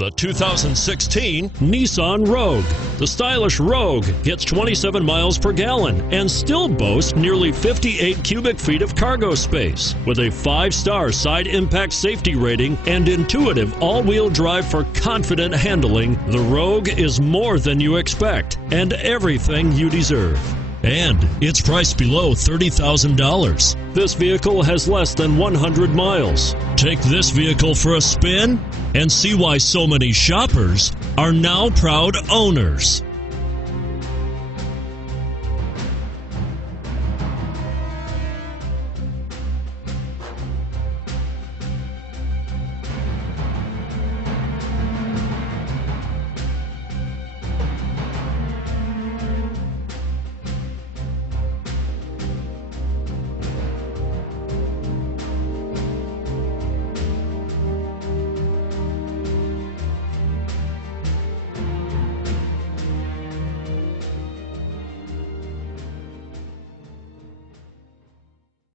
The 2016 Nissan Rogue. The stylish Rogue gets 27 miles per gallon and still boasts nearly 58 cubic feet of cargo space. With a 5-star side impact safety rating and intuitive all-wheel drive for confident handling, the Rogue is more than you expect and everything you deserve. And it's priced below $30,000. This vehicle has less than 100 miles. Take this vehicle for a spin and see why so many shoppers are now proud owners.